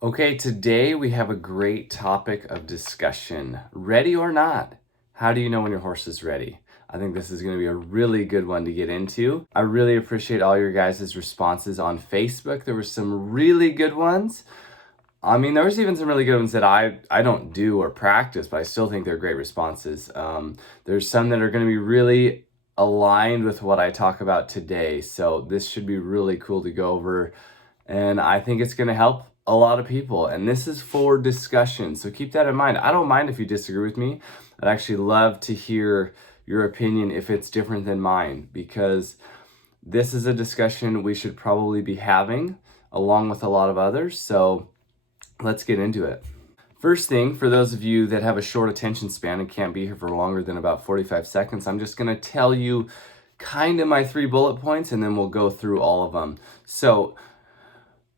Okay, today we have a great topic of discussion. Ready or not? How do you know when your horse is ready? I think this is going to be a really good one to get into. I really appreciate all your guys' responses on Facebook. There were some really good ones. There was even some really good ones that I don't do or practice, but I still think they're great responses. There's some that are going to be really aligned with what I talk about today. So this should be really cool to go over. And I think it's going to help a lot of people. And this is for discussion. So keep that in mind. I don't mind if you disagree with me. I'd actually love to hear your opinion if it's different than mine, because this is a discussion we should probably be having along with a lot of others. So let's get into it. First thing, for those of you that have a short attention span and can't be here for longer than about 45 seconds, I'm just going to tell you kind of my 3 bullet points and then we'll go through all of them. So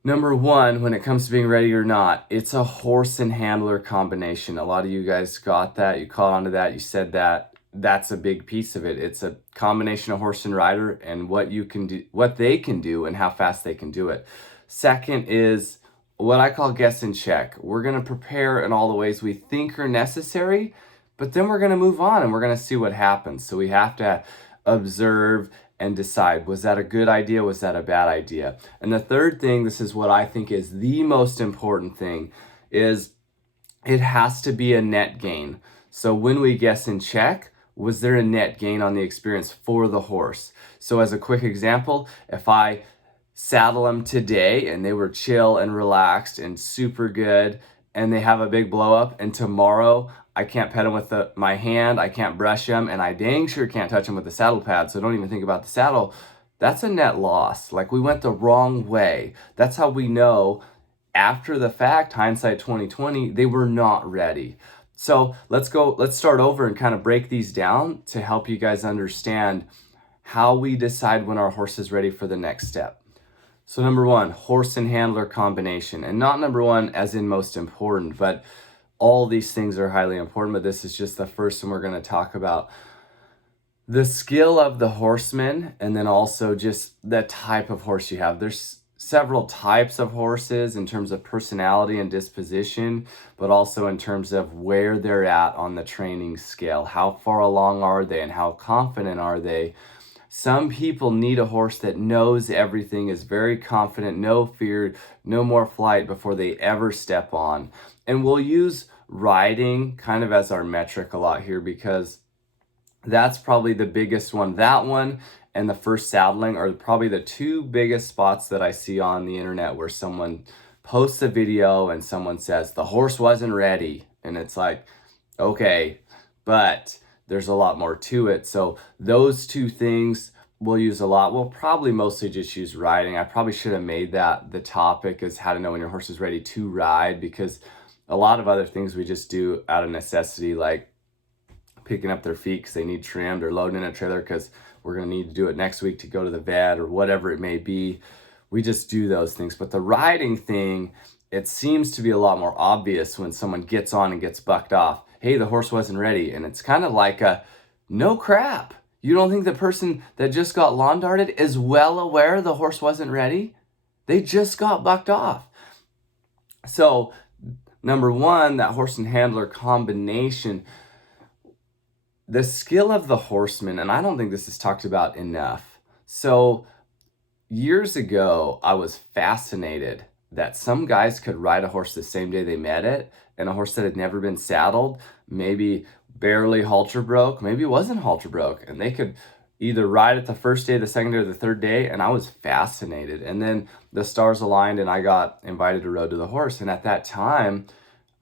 number 1, when it comes to being ready or not, it's a horse and handler combination. A lot of you guys got that. You caught onto that. You said that. That's a big piece of it. It's a combination of horse and rider and what you can do, what they can do, and how fast they can do it. Second is what I call guess and check. We're going to prepare in all the ways we think are necessary, but then we're going to move on and we're going to see what happens. So we have to observe and decide, was that a good idea? Was that a bad idea? And the third thing, this is what I think is the most important thing, is it has to be a net gain. So when we guess and check, was there a net gain on the experience for the horse? So as a quick example, if I saddle them today and they were chill and relaxed and super good and they have a big blow up, and tomorrow I can't pet them with my hand, I can't brush them, and I dang sure can't touch them with the saddle pad, so don't even think about the saddle, that's a net loss. Like, we went the wrong way. That's how we know after the fact, hindsight 2020, they were not ready. So let's start over and kind of break these down to help you guys understand how we decide when our horse is ready for the next step. So number 1, horse and handler combination. And not number 1 as in most important, but all these things are highly important, but this is just the first one we're going to talk about. The skill of the horseman, and then also just the type of horse you have. There's several types of horses in terms of personality and disposition, but also in terms of where they're at on the training scale. How far along are they and how confident are they? Some people need a horse that knows everything, is very confident, no fear, no more flight before they ever step on. And we'll use riding kind of as our metric a lot here, because that's probably the biggest one. That one and the first saddling are probably the 2 biggest spots that I see on the internet where someone posts a video and someone says, the horse wasn't ready. And it's like, okay, but there's a lot more to it. So those 2 things we'll use a lot. We'll probably mostly just use riding. I probably should have made that the topic, is how to know when your horse is ready to ride, because a lot of other things we just do out of necessity, like picking up their feet because they need trimmed, or loading in a trailer because we're going to need to do it next week to go to the vet, or whatever it may be. We just do those things. But the riding thing, it seems to be a lot more obvious when someone gets on and gets bucked off. Hey, the horse wasn't ready. And it's kind of like a, no crap. You don't think the person that just got lawn darted is well aware the horse wasn't ready? They just got bucked off. So number 1, that horse and handler combination, the skill of the horseman, and I don't think this is talked about enough. So years ago, I was fascinated that some guys could ride a horse the same day they met it, and a horse that had never been saddled, maybe barely halter broke, maybe wasn't halter broke, and they could either ride it the first day, the second day, or the third day, and I was fascinated. And then the stars aligned and I got invited to rode to the horse, and at that time,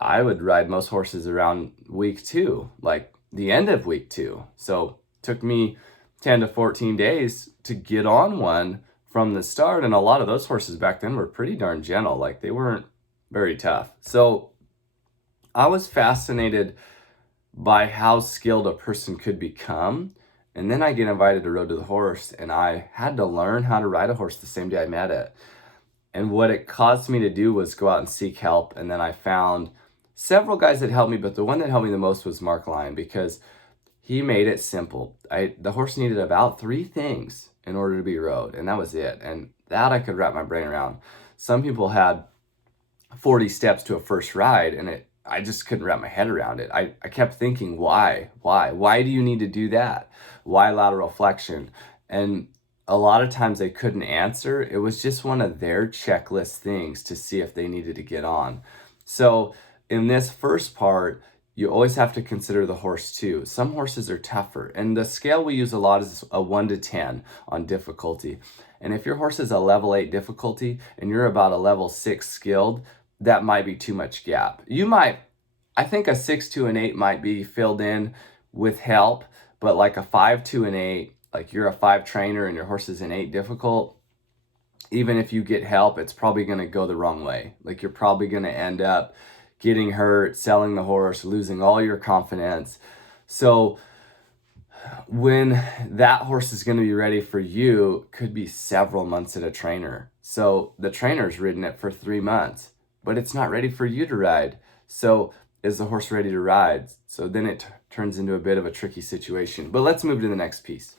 I would ride most horses around week 2, like the end of week 2. So it took me 10 to 14 days to get on one from the start, and a lot of those horses back then were pretty darn gentle. Like, they weren't very tough. So I was fascinated by how skilled a person could become. And then I get invited to rode to the horse, and I had to learn how to ride a horse the same day I met it. And what it caused me to do was go out and seek help. And then I found several guys that helped me, but the one that helped me the most was Mark Lyon, because he made it simple. The horse needed about 3 things in order to be rode, and that was it. And that I could wrap my brain around. Some people had 40 steps to a first ride, and I just couldn't wrap my head around it. I kept thinking, why do you need to do that? Why lateral flexion? And a lot of times they couldn't answer. It was just one of their checklist things to see if they needed to get on. So in this first part, you always have to consider the horse too. Some horses are tougher, and the scale we use a lot is a 1 to 10 on difficulty. And if your horse is a level 8 difficulty and you're about a level 6 skilled, that might be too much gap. I think a 6 to an 8 might be filled in with help, but like a 5 to an 8, like you're a 5 trainer and your horse is an 8 difficult, even if you get help, it's probably going to go the wrong way. Like you're probably going to end up getting hurt, selling the horse, losing all your confidence. So when that horse is going to be ready for you, could be several months at a trainer. So the trainer's ridden it for 3 months, but it's not ready for you to ride. So is the horse ready to ride? So then it turns into a bit of a tricky situation. But let's move to the next piece.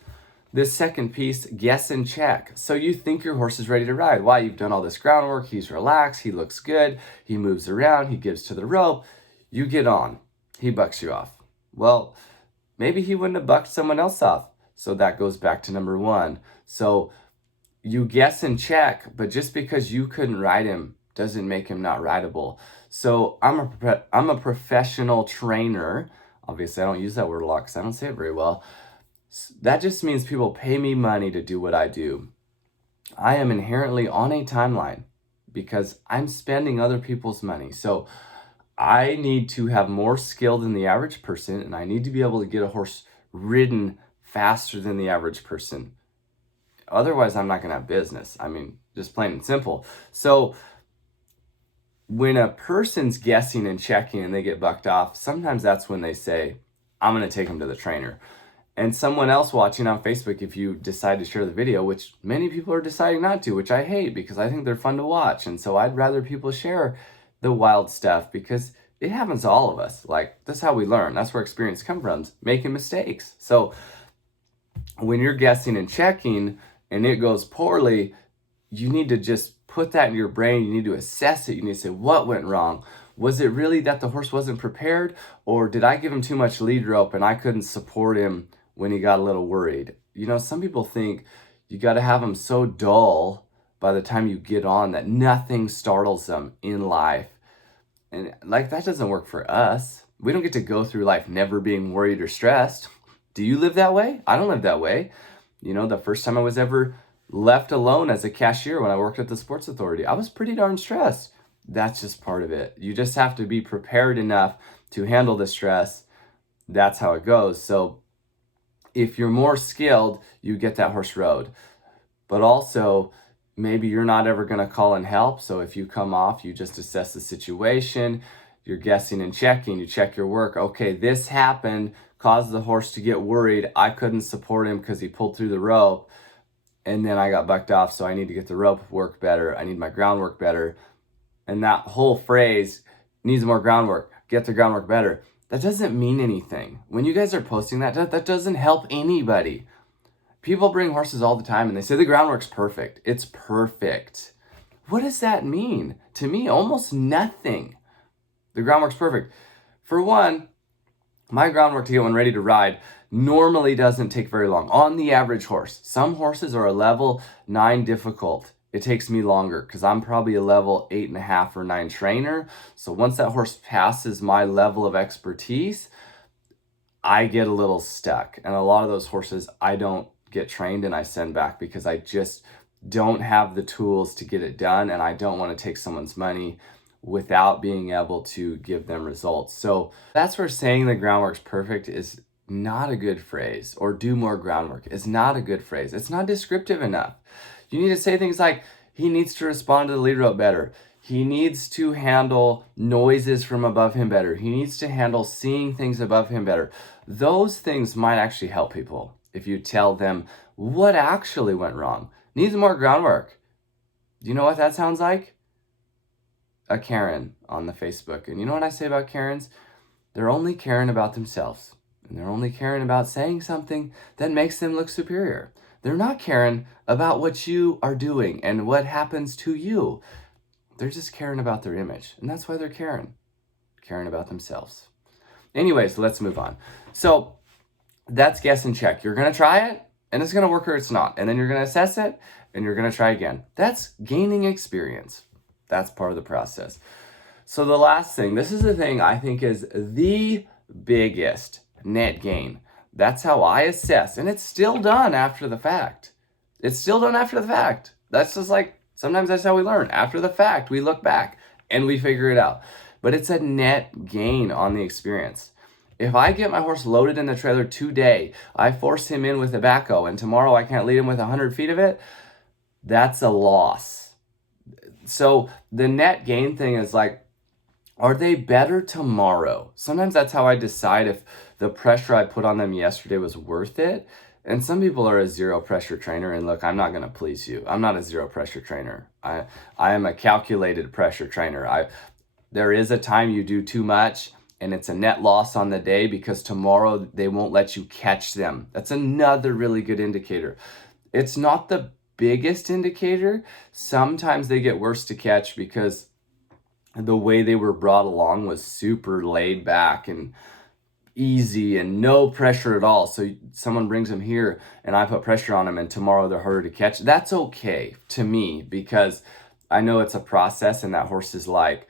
This second piece, guess and check. So you think your horse is ready to ride. Why? You've done all this groundwork. He's relaxed. He looks good. He moves around. He gives to the rope. You get on. He bucks you off. Well, maybe he wouldn't have bucked someone else off. So that goes back to number 1. So you guess and check, but just because you couldn't ride him doesn't make him not rideable. So I'm a professional trainer. Obviously, I don't use that word a lot because I don't say it very well. That just means people pay me money to do what I do. I am inherently on a timeline because I'm spending other people's money. So I need to have more skill than the average person, and I need to be able to get a horse ridden faster than the average person. Otherwise, I'm not going to have business. I mean, just plain and simple. So when a person's guessing and checking and they get bucked off, sometimes that's when they say, I'm going to take them to the trainer. And someone else watching on Facebook, if you decide to share the video, which many people are deciding not to, which I hate because I think they're fun to watch. And so I'd rather people share the wild stuff because it happens to all of us. Like, that's how we learn. That's where experience comes from, making mistakes. So when you're guessing and checking and it goes poorly, you need to just put that in your brain. You need to assess it. You need to say, what went wrong? Was it really that the horse wasn't prepared? Or did I give him too much lead rope and I couldn't support him when he got a little worried? You know, some people think you got to have them so dull by the time you get on that nothing startles them in life. And like, that doesn't work for us. We don't get to go through life never being worried or stressed. Do you live that way? I don't live that way. You know, the first time I was ever left alone as a cashier when I worked at the Sports Authority, I was pretty darn stressed. That's just part of it. You just have to be prepared enough to handle the stress. That's how it goes. So if you're more skilled, you get that horse rode. But also, maybe you're not ever going to call in help. So if you come off, you just assess the situation. You're guessing and checking. You check your work. Okay, this happened, caused the horse to get worried. I couldn't support him because he pulled through the rope. And then I got bucked off, so I need to get the rope work better. I need my groundwork better. And that whole phrase, needs more groundwork, get the groundwork better, that doesn't mean anything. When you guys are posting that doesn't help anybody. People bring horses all the time and they say the groundwork's perfect. It's perfect. What does that mean? To me, almost nothing. The groundwork's perfect. For one, my groundwork to get one ready to ride normally doesn't take very long on the average horse. Some horses are a level 9 difficult. It takes me longer because I'm probably a level 8.5 or 9 trainer. So once that horse passes my level of expertise, I get a little stuck. And a lot of those horses I don't get trained and I send back because I just don't have the tools to get it done, and I don't want to take someone's money without being able to give them results. So that's where saying the groundwork's perfect is not a good phrase, or do more groundwork is not a good phrase. It's not descriptive enough. You need to say things like, he needs to respond to the lead rope better. He needs to handle noises from above him better. He needs to handle seeing things above him better. Those things might actually help people if you tell them what actually went wrong. Needs more groundwork. Do you know what that sounds like? A Karen on the Facebook. And you know what I say about Karens? They're only caring about themselves. And they're only caring about saying something that makes them look superior. They're not caring about what you are doing and what happens to you. They're just caring about their image. And that's why they're caring about themselves. Anyways, let's move on. So that's guess and check. You're going to try it and it's going to work or it's not. And then you're going to assess it and you're going to try again. That's gaining experience. That's part of the process. So the last thing, this is the thing I think is the biggest net gain. That's how I assess. And it's still done after the fact. That's just like, sometimes that's how we learn. After the fact, we look back and we figure it out. But it's a net gain on the experience. If I get my horse loaded in the trailer today, I force him in with a backhoe, and tomorrow I can't lead him with 100 feet of it, that's a loss. So the net gain thing is like, are they better tomorrow? Sometimes that's how I decide if the pressure I put on them yesterday was worth it. And some people are a zero pressure trainer, and look, I'm not going to please you. I'm not a zero pressure trainer. I am a calculated pressure trainer. There is a time you do too much and it's a net loss on the day because tomorrow they won't let you catch them. That's another really good indicator. It's not the biggest indicator. Sometimes they get worse to catch because the way they were brought along was super laid back and easy and no pressure at all. So someone brings them here and I put pressure on them and tomorrow they're harder to catch. That's okay to me because I know it's a process and that horse is like,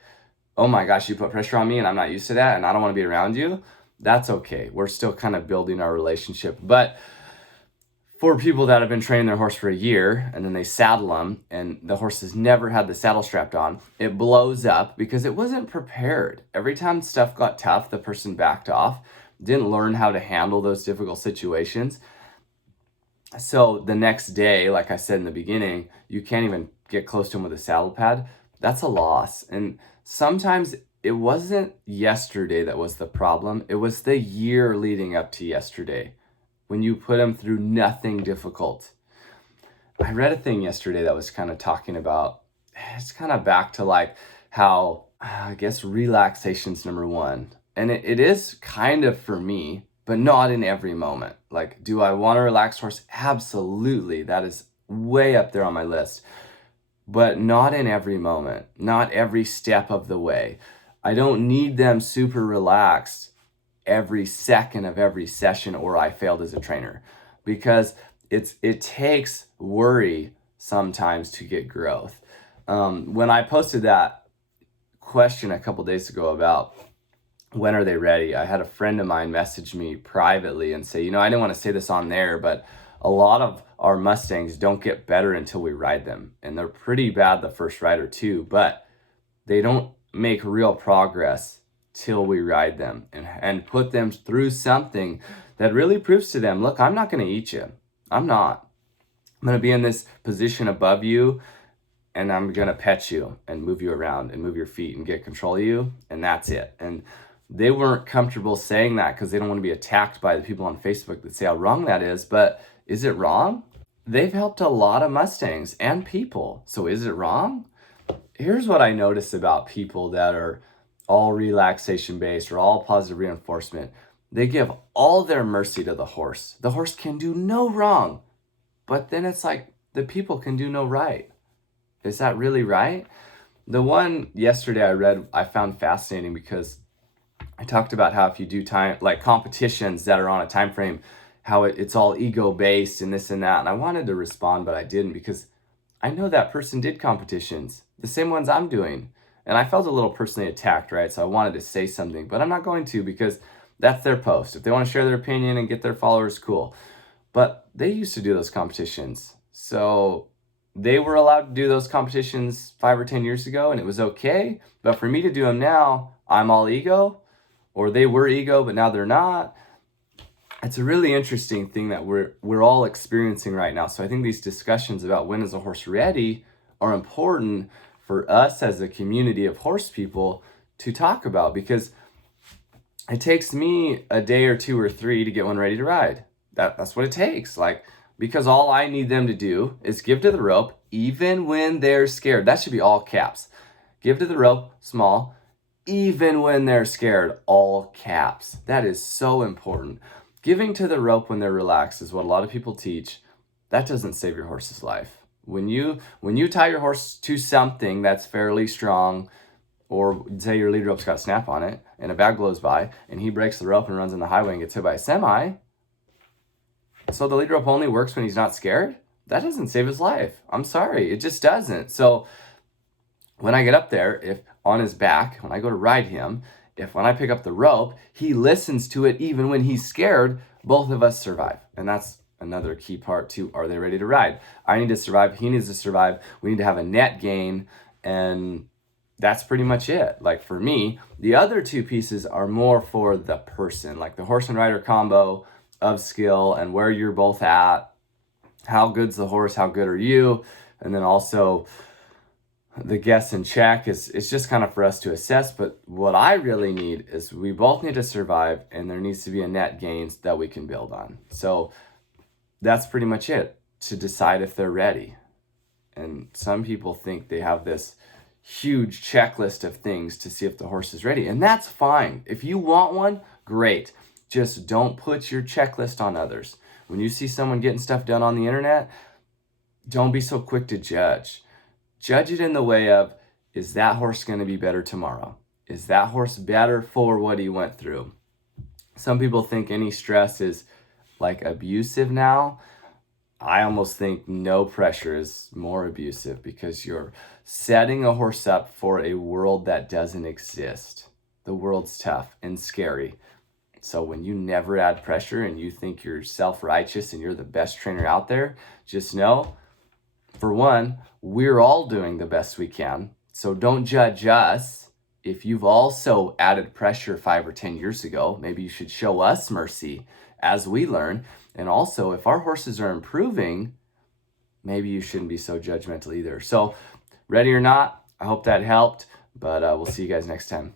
oh my gosh, you put pressure on me and I'm not used to that and I don't want to be around you. That's okay. We're still kind of building our relationship. But for people that have been training their horse for a year and then they saddle them and the horse has never had the saddle strapped on, it blows up because it wasn't prepared. Every time stuff got tough, the person backed off, didn't learn how to handle those difficult situations. So the next day, like I said in the beginning, you can't even get close to him with a saddle pad. That's a loss. And sometimes it wasn't yesterday that was the problem. It was the year leading up to yesterday when you put them through nothing difficult. I read a thing yesterday that was kind of talking about, it's kind of back to like how, I guess relaxation's number one. And it is kind of for me, but not in every moment. Like, do I want a relaxed horse? Absolutely. That is way up there on my list. But not in every moment, not every step of the way. I don't need them super relaxed every second of every session or I failed as a trainer, because it takes worry sometimes to get growth. When I posted that question a couple days ago about when are they ready, I had a friend of mine message me privately and say, I didn't want to say this on there, but a lot of our Mustangs don't get better until we ride them. And they're pretty bad the first ride or two, but they don't make real progress till we ride them and put them through something that really proves to them, look, I'm not going to eat you. I'm not. I'm going to be in this position above you and I'm going to pet you and move you around and move your feet and get control of you. And that's it. And they weren't comfortable saying that because they don't want to be attacked by the people on Facebook that say how wrong that is. But is it wrong? They've helped a lot of Mustangs and people. So is it wrong? Here's what I notice about people that are all relaxation based or all positive reinforcement. They give all their mercy to the horse. The horse can do no wrong. But then it's like the people can do no right. Is that really right? The one yesterday I read, I found fascinating because I talked about how if you do time, like competitions that are on a time frame, how it's all ego based and this and that. And I wanted to respond, but I didn't because I know that person did competitions, the same ones I'm doing. And I felt a little personally attacked, right? So I wanted to say something, but I'm not going to because that's their post. If they want to share their opinion and get their followers, cool. But they used to do those competitions. So they were allowed to do those competitions 5 or 10 years ago and it was okay. But for me to do them now, I'm all ego, or they were ego, but now they're not. It's a really interesting thing that we're all experiencing right now. So I think these discussions about when is a horse ready are important for us as a community of horse people to talk about, because it takes me a day or 2 or 3 to get one ready to ride. That's what it takes. Like, because all I need them to do is give to the rope, even when they're scared. That should be all caps. Give to the rope, small, even when they're scared, all caps. That is so important. Giving to the rope when they're relaxed is what a lot of people teach. That doesn't save your horse's life. When you tie your horse to something that's fairly strong, or say your lead rope's got snap on it and a bag blows by and he breaks the rope and runs in the highway and gets hit by a semi, so the lead rope only works when he's not scared? That doesn't save his life. I'm sorry, it just doesn't. So when I get up there, if on his back, when I go to ride him, if when I pick up the rope, he listens to it even when he's scared, both of us survive. And that's another key part too. Are they ready to ride? I need to survive. He needs to survive. We need to have a net gain. And that's pretty much it. Like for me, the other two pieces are more for the person, like the horse and rider combo of skill and where you're both at. How good's the horse? How good are you? And then also the guess and check it's just kind of for us to assess. But what I really need is we both need to survive, and there needs to be a net gains that we can build on. So that's pretty much it to decide if they're ready. And some people think they have this huge checklist of things to see if the horse is ready. And that's fine. If you want one, great. Just don't put your checklist on others. When you see someone getting stuff done on the internet, don't be so quick to judge. Judge it in the way of, is that horse going to be better tomorrow? Is that horse better for what he went through? Some people think any stress is like abusive now. I almost think no pressure is more abusive, because you're setting a horse up for a world that doesn't exist. The world's tough and scary. So when you never add pressure and you think you're self-righteous and you're the best trainer out there, just know, for one, we're all doing the best we can. So don't judge us. If you've also added pressure 5 or 10 years ago, maybe you should show us mercy as we learn. And also, if our horses are improving, maybe you shouldn't be so judgmental either. So ready or not, I hope that helped, but we'll see you guys next time.